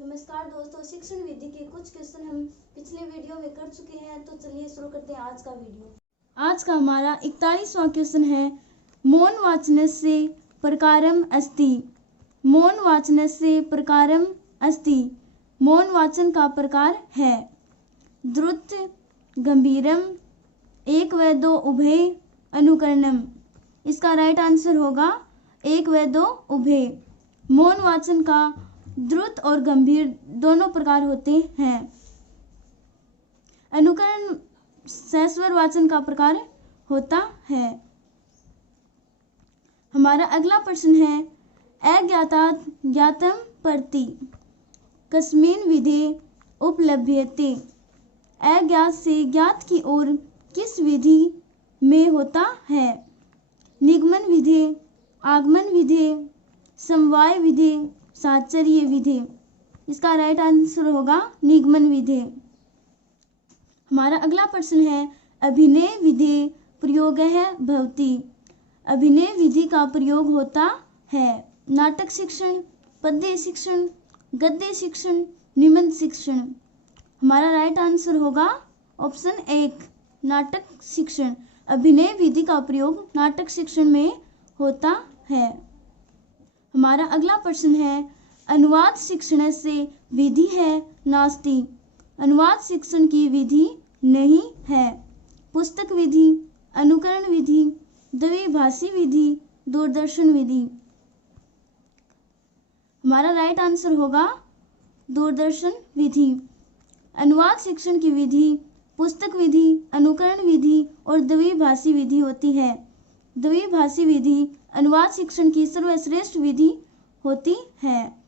नमस्कार दोस्तों, शिक्षण विधि के कुछ क्वेश्चन हम पिछले वीडियो में कर चुके हैं, तो चलिए शुरू करते हैं आज का वीडियो। आज का हमारा 41वां क्वेश्चन है, मौन वाचनस्य प्रकारम अस्ति। मौन वाचनस्य प्रकारम अस्ति। मौन वाचन का प्रकार है द्रुत, गंभीरम, एक व दो उभय, अनुकरणम। इसका राइट आंसर होगा एक व दो उभय। मौन वाचन का द्रुत और गंभीर दोनों प्रकार होते हैं। अनुकरण सहस्वर वाचन का प्रकार होता है। हमारा अगला प्रश्न है, अज्ञातात् ज्ञातम प्रति कस्मिन् विधे उपलभ्यते। अज्ञात से ज्ञात की ओर किस विधि में होता है? निगमन विधि, आगमन विधि, समवाय विधि, साहचर्य विधि। इसका राइट आंसर होगा निगमन विधि। हमारा अगला प्रश्न है, अभिनय विधि प्रयोगः भवति। अभिनय विधि का प्रयोग होता है नाटक शिक्षण, पद्य शिक्षण, गद्य शिक्षण, निबंध शिक्षण। हमारा राइट आंसर होगा ऑप्शन 1 नाटक शिक्षण। अभिनय विधि का प्रयोग नाटक शिक्षण में होता है। हमारा अगला प्रश्न है, अनुवाद शिक्षण से विधि है नास्ति। अनुवाद शिक्षण की विधि नहीं है। पुस्तक विधि, अनुकरण विधि, द्विभाषी विधि, दूरदर्शन विधि। हमारा राइट आंसर होगा दूरदर्शन विधि। अनुवाद शिक्षण की विधि पुस्तक विधि, अनुकरण विधि और द्विभाषी विधि होती है। द्विभाषी विधि अनुवाद शिक्षण की सर्वश्रेष्ठ विधि होती है।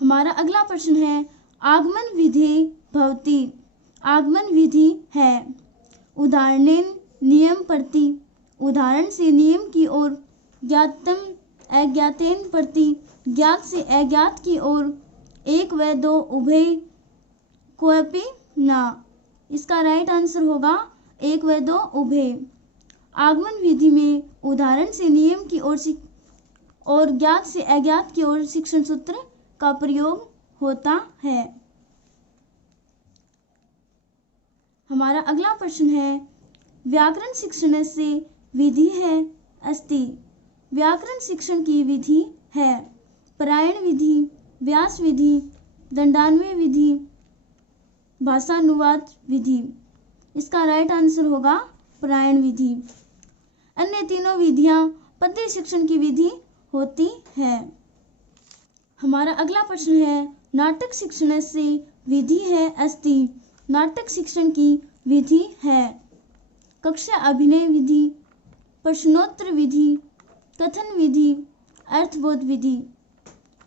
हमारा अगला प्रश्न है, आगमन विधि भवति। आगमन विधि है उदाहरणेन नियम प्रति। उदाहरण से नियम की ओर, ज्ञातम अज्ञातेन प्रति, ज्ञात से अज्ञात की ओर, एक व दो उभय, क्वपि न। इसका राइट आंसर होगा एक व दो उभय। आगमन विधि में उदाहरण से नियम की ओर और ज्ञात से अज्ञात की ओर शिक्षण सूत्र का प्रयोग होता है। हमारा अगला प्रश्न है, व्याकरण शिक्षण से विधि है अस्ति। व्याकरण शिक्षण की विधि है पारायण विधि, व्यास विधि, दंडान्वय विधि, भाषानुवाद विधि। इसका राइट आंसर होगा पारायण विधि। अन्य तीनों विधियां पद्य शिक्षण की विधि होती है। हमारा अगला प्रश्न है, नाटक शिक्षण से विधि है अस्ति। नाटक शिक्षण की विधि है कक्षा अभिनय विधि, प्रश्नोत्तर विधि, कथन विधि, अर्थबोध विधि।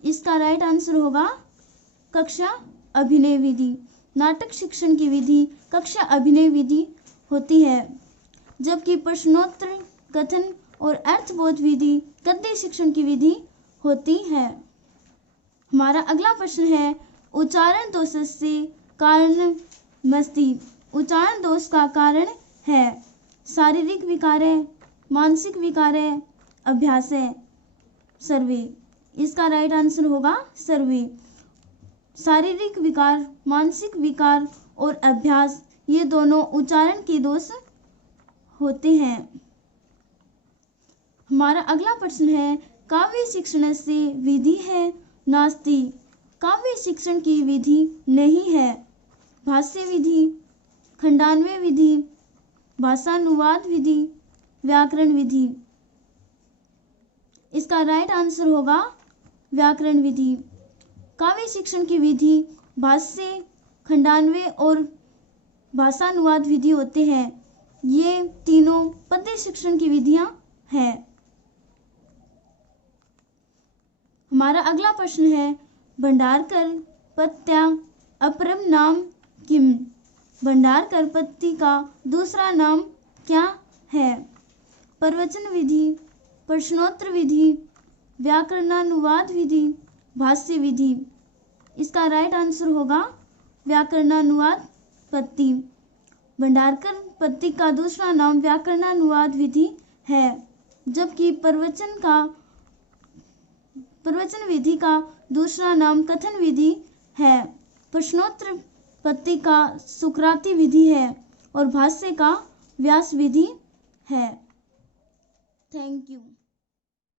इसका राइट आंसर होगा कक्षा अभिनय विधि। नाटक शिक्षण की विधि कक्षा अभिनय विधि होती है, जबकि प्रश्नोत्तर, कथन और अर्थबोध विधि गद्य शिक्षण की विधि होती है। हमारा अगला प्रश्न है, उच्चारण दोष से कारणमस्ति। उच्चारण दोष का कारण है शारीरिक विकार, मानसिक विकार, अभ्यास, सर्वे। इसका राइट आंसर होगा सर्वे। शारीरिक विकार, मानसिक विकार और अभ्यास ये दोनों उच्चारण के दोष होते हैं। हमारा अगला प्रश्न है, काव्य शिक्षण से विधि है नास्ति। काव्य शिक्षण की विधि नहीं है भाष्य विधि, खंडान्वय विधि, भाषानुवाद विधि, व्याकरण विधि। इसका राइट आंसर होगा व्याकरण विधि। काव्य शिक्षण की विधि भाष्य, खंडान्वय और भाषानुवाद विधि होते हैं। ये तीनों पद्य शिक्षण की विधियां हैं। हमारा अगला प्रश्न है, भंडारकर पत्या अपरम नाम किम। भंडारकर पत्ती का दूसरा नाम क्या है? प्रवचन विधि, प्रश्नोत्तर विधि, व्याकरणानुवाद विधि, भाष्य विधि। इसका राइट आंसर होगा व्याकरणानुवाद पत्ती। भंडारकर पत्ती का दूसरा नाम व्याकरणानुवाद विधि है, जबकि प्रवचन विधि का दूसरा नाम कथन विधि है। प्रश्नोत्तरपत्ति का सुकराती विधि है और भाष्य का व्यास विधि है। Thank you.